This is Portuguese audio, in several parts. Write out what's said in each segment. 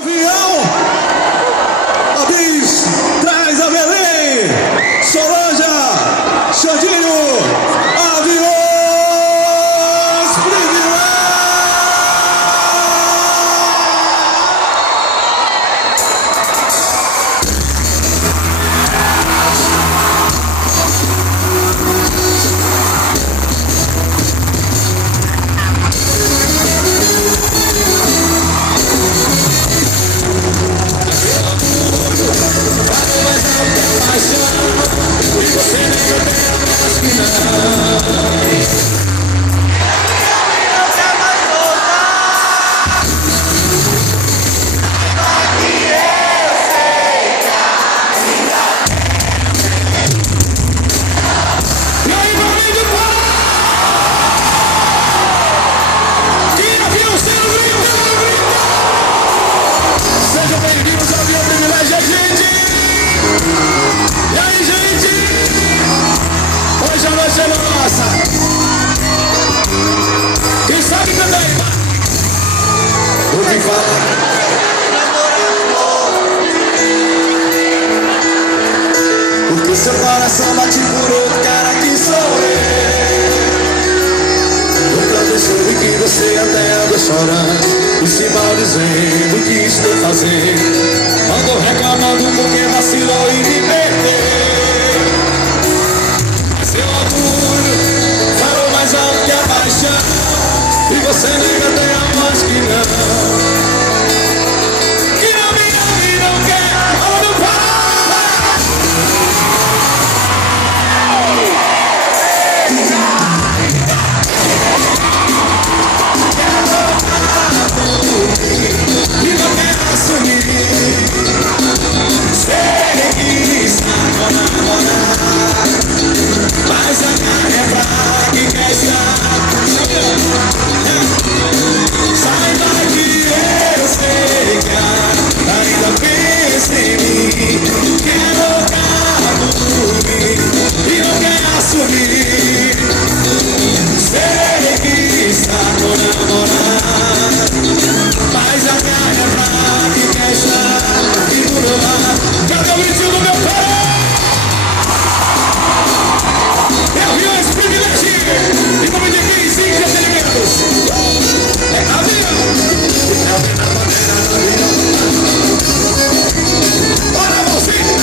Avião, Abis, traz a Belém, Solange, Xandinho, aviões, é nossa. Quem sabe também, o que fala? Porque seu coração bate por outro cara que sou eu. Nunca soube que você até anda chorando e se maldizendo o que estou fazendo. Ando reclamando porque vacilou e me perdeu. Seu orgulho falou mais alto que a paixão, e você nega até a voz que não me ama e não quer. Olha o e não quer assumir. Sei que está com namorar, mas a cara é fraca e quer estar. Saiba que eu sei que ainda pensa em mim, quer loucar por mim e não quer assumir. Sei que está com namorado, mas a cara é fraca e quer estar. E do meu lado, cadê o brilho do meu pai? Aviões privilegiados, em nome de 15 entretenimentos. É avião. Olha a mãozinha.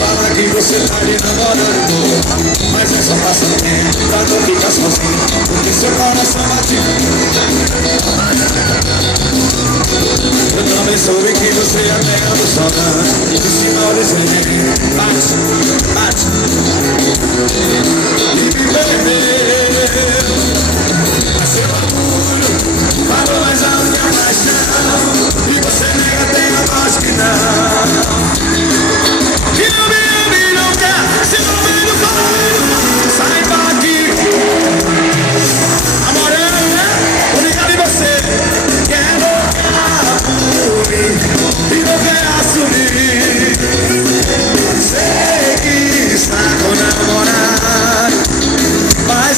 Fala que você tá me namorando, mas é só passatempo pra não ficar sozinho, porque seu coração bate. Eu também soube que você até anda chorando e se maldizendo. Bate e me perdeu. Mas seu orgulho falou mais alto que a paixão, e você nega até a voz que não. Que não me ama e não quer, se não me não fala, saiba que namorando, né? Tô ligado em você. Quer loucar por mim e não quer assumir. Sei que está com namorado, mas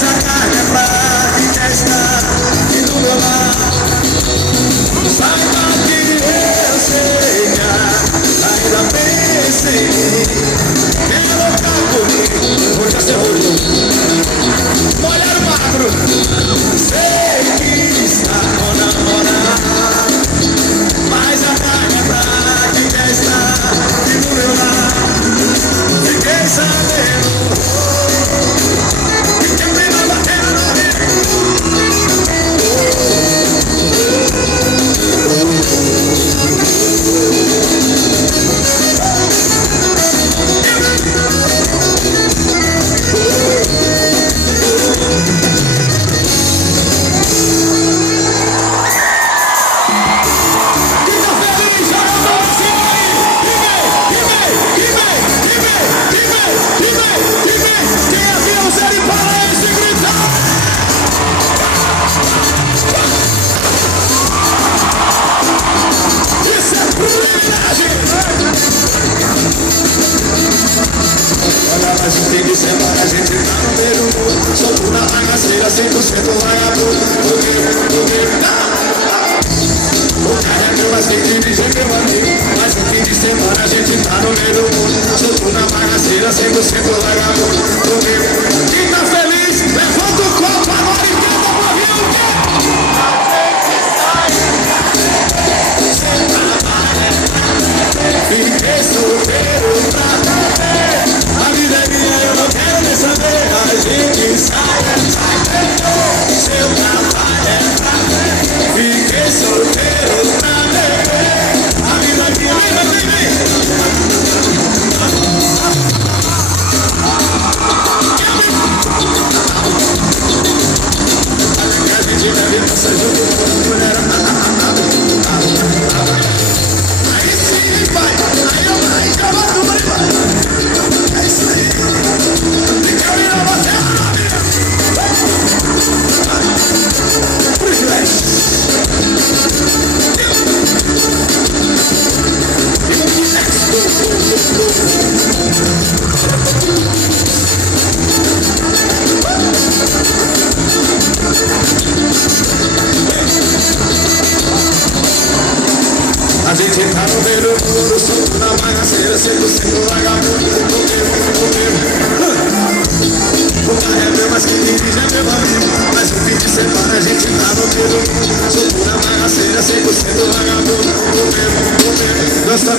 bagaceira, 100% vagabundo. O carro é meu, mas quem dirige é meu amigo. Mas o fim de semana a gente tá no meio. Sou pura bagaceira, 100% vagabundo. Gosta?